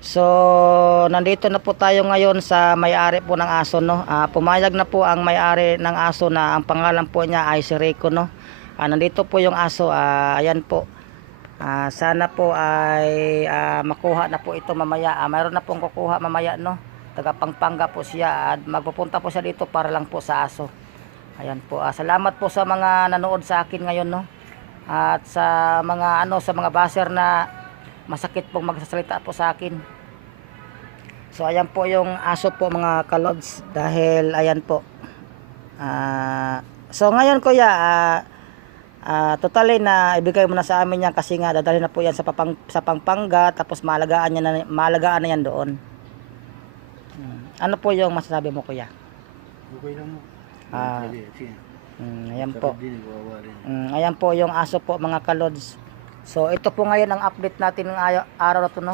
So, nandito na po tayo ngayon sa may-ari po ng aso, no. Pumayag na po ang may-ari ng aso na ang pangalan po niya ay si Rico, no. Nandito po yung aso, ayan po. Sana po ay makuha na po ito mamaya. Mayroon na pong kukuha mamaya, no. Taga Pampanga po siya at magpupunta po siya dito para lang po sa aso. Ayan po. Salamat po sa mga nanood sa akin ngayon, no. At sa mga sa mga baser na masakit pong magsasalita po sa akin. So ayan po yung aso po mga kalods, dahil ayan po. So ngayon kuya, totally na ibigay mo na sa amin yan kasi nga dadalhin na po yan sa Pampanga, tapos malagaan na yan doon. Ano po yung masasabi mo kuya? Okay lang mo. Ayan po. Ayan po yung aso po mga kalods. So ito po ngayon ang update natin ng araw na to, no.